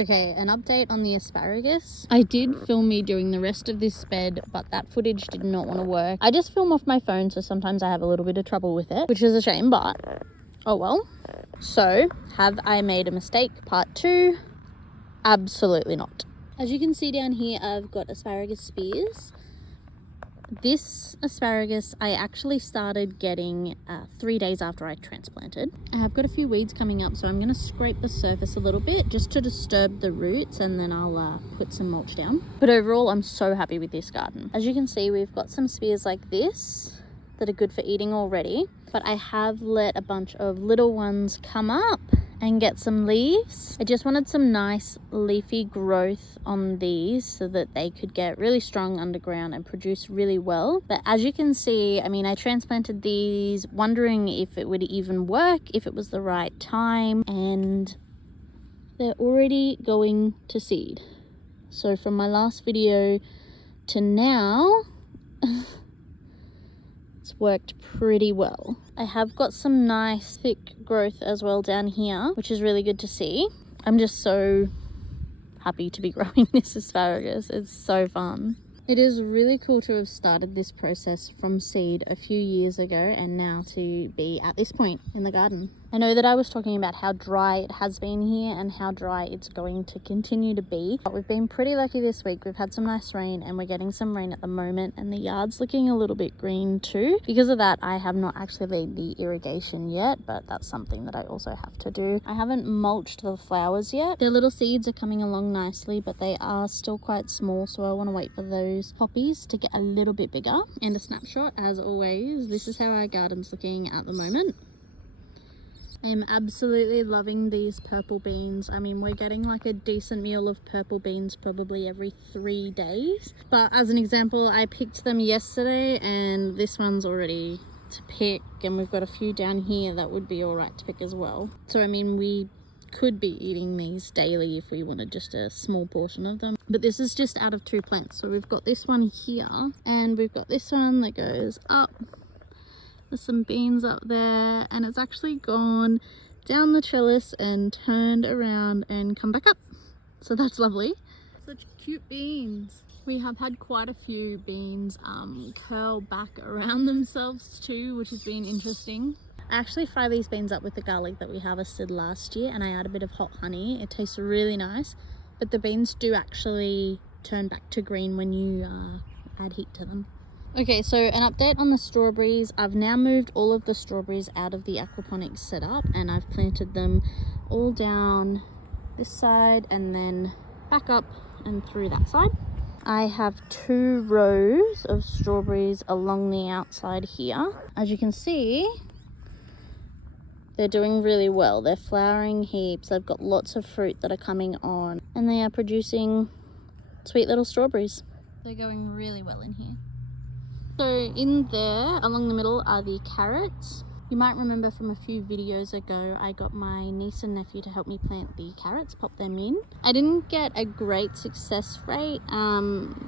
Okay, an update on the asparagus. I did film me doing the rest of this bed, but that footage did not want to work. I just film off my phone, so sometimes I have a little bit of trouble with it, which is a shame, but oh well. So, have I made a mistake? Part 2? Absolutely not. As you can see down here, I've got asparagus spears. This asparagus I actually started getting 3 days after I transplanted. I have got a few weeds coming up, so I'm going to scrape the surface a little bit just to disturb the roots, and then I'll put some mulch down. But overall, I'm so happy with this garden. As you can see, we've got some spears like this that are good for eating already, but I have let a bunch of little ones come up and get some leaves. I just wanted some nice leafy growth on these so that they could get really strong underground and produce really well. But as you can see, I mean, I transplanted these wondering if it would even work, if it was the right time, and they're already going to seed. So from my last video to now, it's worked pretty well. I have got some nice thick growth as well down here, which is really good to see. I'm just so happy to be growing this asparagus. It's so fun. It is really cool to have started this process from seed a few years ago and now to be at this point in the garden. I know that I was talking about how dry it has been here and how dry it's going to continue to be, but we've been pretty lucky this week. We've had some nice rain and we're getting some rain at the moment, and the yard's looking a little bit green too. Because of that, I have not actually laid the irrigation yet, but that's something that I also have to do. I haven't mulched the flowers yet. Their little seeds are coming along nicely, but they are still quite small, so I want to wait for those poppies to get a little bit bigger. And a snapshot, as always, this is how our garden's looking at the moment. I am absolutely loving these purple beans. I mean, we're getting like a decent meal of purple beans probably every 3 days. But as an example, I picked them yesterday and this one's already to pick, and we've got a few down here that would be all right to pick as well. So I mean, we could be eating these daily if we wanted just a small portion of them. But this is just out of 2 plants. So we've got this one here and we've got this one that goes up. There's some beans up there, and it's actually gone down the trellis and turned around and come back up. So that's lovely. Such cute beans. We have had quite a few beans curl back around themselves too, which has been interesting. I actually fry these beans up with the garlic that we harvested last year, and I add a bit of hot honey. It tastes really nice, but the beans do actually turn back to green when you add heat to them. Okay, so an update on the strawberries. I've now moved all of the strawberries out of the aquaponics setup, and I've planted them all down this side and then back up and through that side. I have 2 rows of strawberries along the outside here. As you can see, they're doing really well. They're flowering heaps. They've got lots of fruit that are coming on, and they are producing sweet little strawberries. They're going really well in here. So in there, along the middle, are the carrots. You might remember from a few videos ago, I got my niece and nephew to help me plant the carrots, pop them in. I didn't get a great success rate.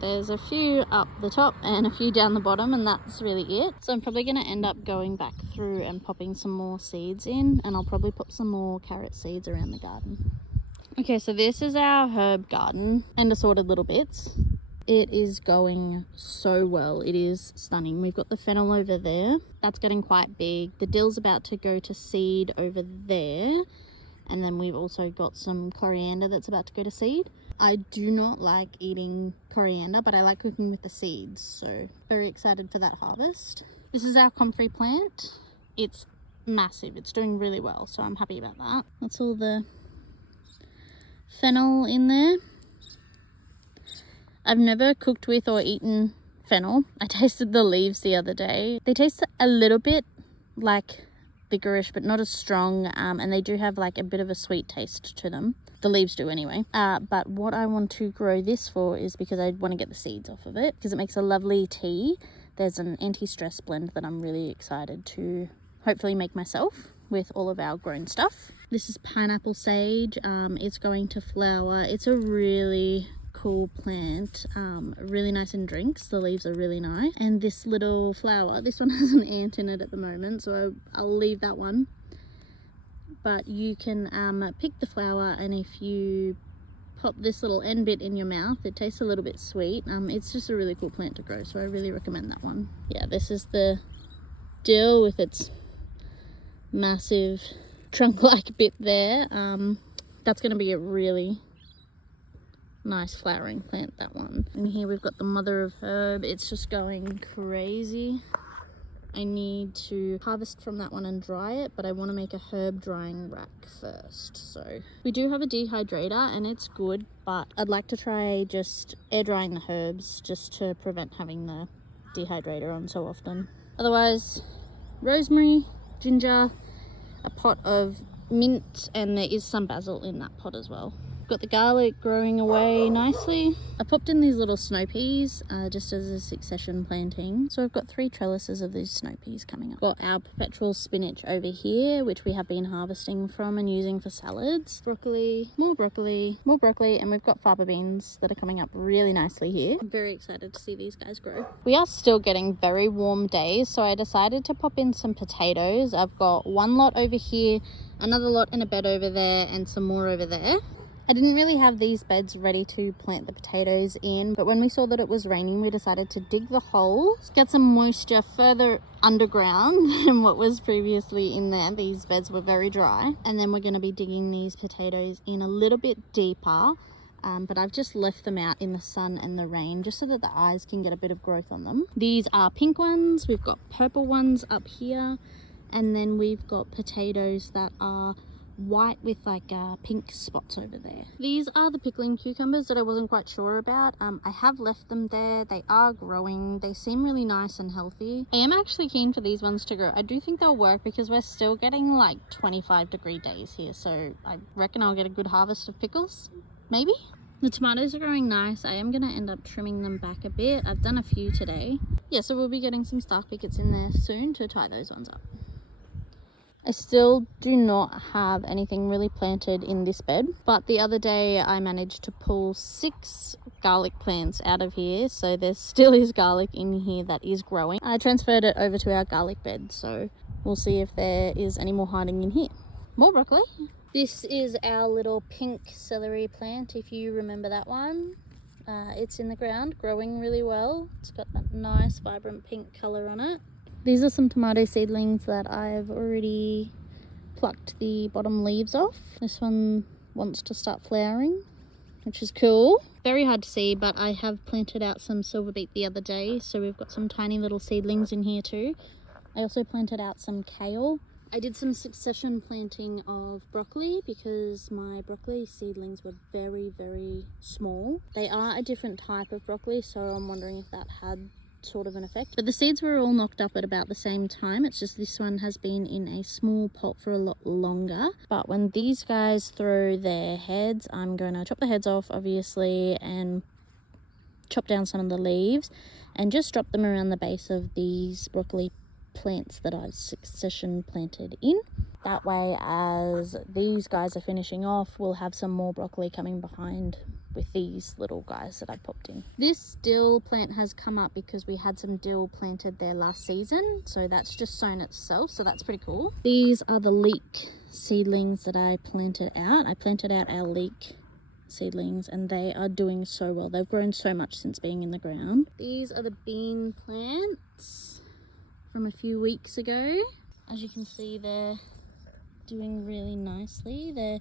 There's a few up the top and a few down the bottom, and that's really it. So I'm probably going to end up going back through and popping some more seeds in, and I'll probably pop some more carrot seeds around the garden. Okay, so this is our herb garden and assorted little bits. It is going so well. It is stunning. We've got the fennel over there. That's getting quite big. The dill's about to go to seed over there. And then we've also got some coriander that's about to go to seed. I do not like eating coriander, but I like cooking with the seeds. So very excited for that harvest. This is our comfrey plant. It's massive. It's doing really well. So I'm happy about that. That's all the fennel in there. I've never cooked with or eaten fennel. I tasted the leaves the other day. They taste a little bit like licorice, but not as strong, and they do have like a bit of a sweet taste to them. The leaves do anyway. But what I want to grow this for is because I want to get the seeds off of it, because it makes a lovely tea. There's an anti-stress blend that I'm really excited to hopefully make myself with all of our grown stuff. This is pineapple sage. It's going to flower. It's a really cool plant, really nice in drinks. The leaves are really nice. And this little flower, this one has an ant in it at the moment, so I'll leave that one. But you can pick the flower, and if you pop this little end bit in your mouth. It tastes a little bit sweet. It's just a really cool plant to grow, so I really recommend that one. Yeah, this is the dill with its massive trunk-like bit there. That's going to be a really nice flowering plant, that one. And here we've got the mother of herb. It's just going crazy. I need to harvest from that one and dry it, but I want to make a herb drying rack first. So we do have a dehydrator and it's good, but I'd like to try just air drying the herbs just to prevent having the dehydrator on so often. Otherwise, rosemary, ginger, a pot of mint, and there is some basil in that pot as well. Got the garlic growing away nicely. I popped in these little snow peas just as a succession planting. So I've got 3 trellises of these snow peas coming up. Got our perpetual spinach over here, which we have been harvesting from and using for salads. Broccoli, more broccoli, more broccoli, and we've got faba beans that are coming up really nicely here. I'm very excited to see these guys grow. We are still getting very warm days, so I decided to pop in some potatoes. I've got 1 lot over here, another lot in a bed over there, and some more over there. I didn't really have these beds ready to plant the potatoes in, but when we saw that it was raining, we decided to dig the holes, get some moisture further underground than what was previously in there. These beds were very dry. And then we're going to be digging these potatoes in a little bit deeper, but I've just left them out in the sun and the rain just so that the eyes can get a bit of growth on them. These are pink ones, we've got purple ones up here, and then we've got potatoes that are white with like pink spots over there. These are the pickling cucumbers that I wasn't quite sure about. I have left them there. They are growing. They seem really nice and healthy. I am actually keen for these ones to grow. I do think they'll work because we're still getting like 25-degree days here, so I reckon I'll get a good harvest of pickles, maybe. The tomatoes are growing nice. I am going to end up trimming them back a bit. I've done a few today. Yeah, so we'll be getting some stalk pickets in there soon to tie those ones up. I still do not have anything really planted in this bed, but the other day I managed to pull 6 garlic plants out of here, so there still is garlic in here that is growing. I transferred it over to our garlic bed, so we'll see if there is any more hiding in here. More broccoli. This is our little pink celery plant, if you remember that one. It's in the ground, growing really well. It's got that nice vibrant pink colour on it. These are some tomato seedlings that I've already plucked the bottom leaves off. This one wants to start flowering, which is cool. Very hard to see, but I have planted out some silver beet the other day, so we've got some tiny little seedlings in here too. I also planted out some kale. I did some succession planting of broccoli because my broccoli seedlings were very, very small. They are a different type of broccoli, so I'm wondering if that had sort of an effect. But the seeds were all knocked up at about the same time. It's just this one has been in a small pot for a lot longer. But when these guys throw their heads, I'm going to chop the heads off, obviously, and chop down some of the leaves and just drop them around the base of these broccoli plants that I've succession planted in. That way, as these guys are finishing off, we'll have some more broccoli coming behind with these little guys that I popped in. This dill plant has come up because we had some dill planted there last season, so that's just sown itself, so that's pretty cool. These are the leek seedlings that I planted out. I planted out our leek seedlings and they are doing so well. They've grown so much since being in the ground. These are the bean plants from a few weeks ago. As you can see, they're doing really nicely. They're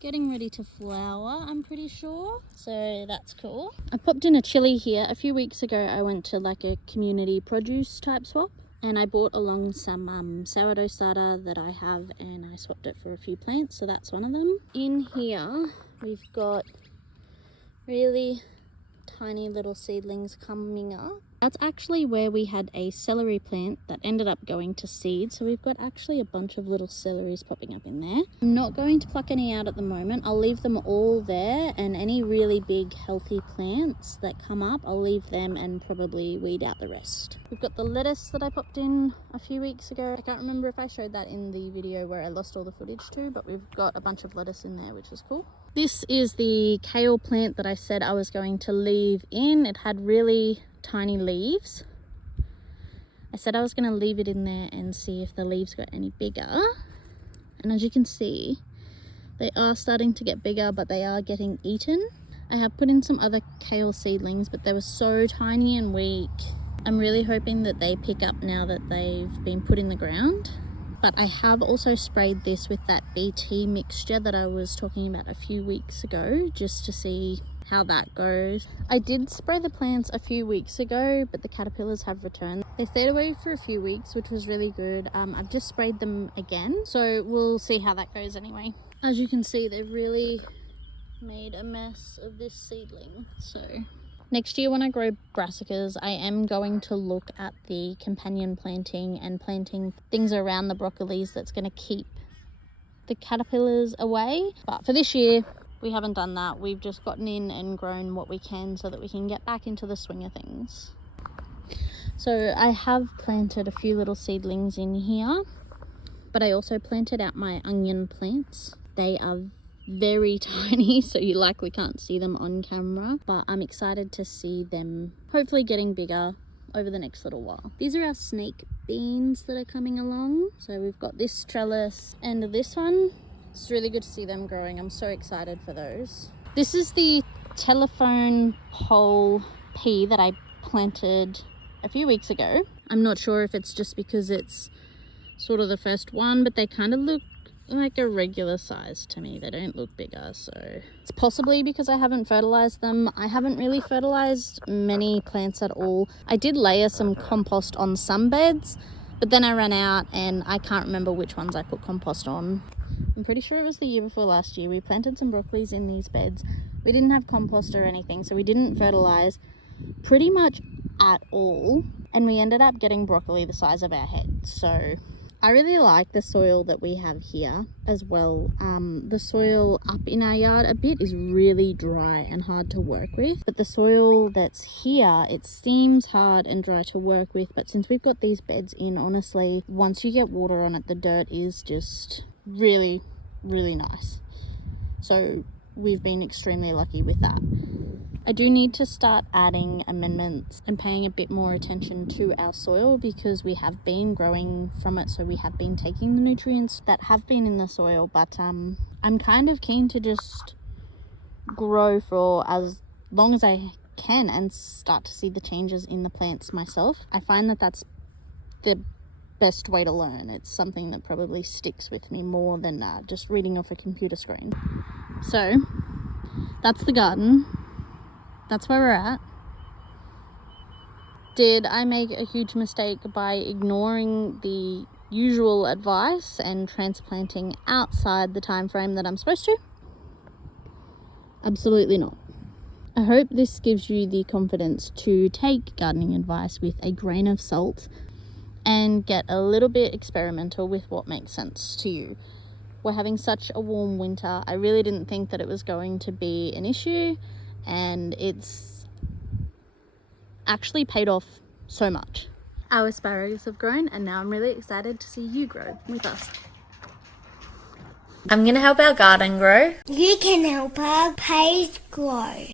getting ready to flower, I'm pretty sure, so that's cool. I popped in a chili here. A few weeks ago I went to like a community produce type swap and I bought along some sourdough starter that I have, and I swapped it for a few plants, so that's one of them. In here we've got really tiny little seedlings coming up. That's actually where we had a celery plant that ended up going to seed, so we've got actually a bunch of little celeries popping up in there. I'm not going to pluck any out at the moment. I'll leave them all there, and any really big healthy plants that come up, I'll leave them and probably weed out the rest. We've got the lettuce that I popped in a few weeks ago. I can't remember if I showed that in the video where I lost all the footage to, but we've got a bunch of lettuce in there, which is cool. This is the kale plant that I said I was going to leave in. It had really tiny leaves. I said I was going to leave it in there and see if the leaves got any bigger, and as you can see, They are starting to get bigger, but they are getting eaten. I have put in some other kale seedlings, but they were so tiny and weak. I'm really hoping that they pick up now that they've been put in the ground. But I have also sprayed this with that BT mixture that I was talking about a few weeks ago, just to see how that goes. I did spray the plants a few weeks ago, but the caterpillars have returned. They stayed away for a few weeks, which was really good. I've just sprayed them again, so we'll see how that goes anyway. As you can see, they've really made a mess of this seedling. So next year when I grow brassicas, I am going to look at the companion planting and planting things around the broccolis that's going to keep the caterpillars away. But for this year, we haven't done that. We've just gotten in and grown what we can so that we can get back into the swing of things. So I have planted a few little seedlings in here, but I also planted out my onion plants. They are very tiny, so you likely can't see them on camera, but I'm excited to see them hopefully getting bigger over the next little while. These are our snake beans that are coming along. So we've got this trellis and this one. It's really good to see them growing. I'm so excited for those. This is the telephone pole pea that I planted a few weeks ago. I'm not sure if it's just because it's sort of the first one, but they kind of look like a regular size to me. They don't look bigger, so it's possibly because I haven't fertilized them. I haven't really fertilized many plants at all. I did layer some compost on some beds, but then I ran out and I can't remember which ones I put compost on. I'm pretty sure it was the year before last year. We planted some broccolis in these beds. We didn't have compost or anything, so we didn't fertilize pretty much at all, and we ended up getting broccoli the size of our head. So I really like the soil that we have here as well. The soil up in our yard a bit is really dry and hard to work with, but the soil that's here, it seems hard and dry to work with, but since we've got these beds in, honestly, once you get water on it, the dirt is just really, really nice. So we've been extremely lucky with that. I do need to start adding amendments and paying a bit more attention to our soil, because we have been growing from it, so we have been taking the nutrients that have been in the soil, but I'm kind of keen to just grow for as long as I can and start to see the changes in the plants myself. I find that that's the best way to learn. It's something that probably sticks with me more than just reading off a computer screen. So that's the garden. That's where we're at. Did I make a huge mistake by ignoring the usual advice and transplanting outside the time frame that I'm supposed to? Absolutely not. I hope this gives you the confidence to take gardening advice with a grain of salt and get a little bit experimental with what makes sense to you. We're having such a warm winter. I really didn't think that it was going to be an issue, and it's actually paid off so much. Our asparagus have grown, and now I'm really excited to see you grow with us. I'm gonna help our garden grow. You can help our page grow.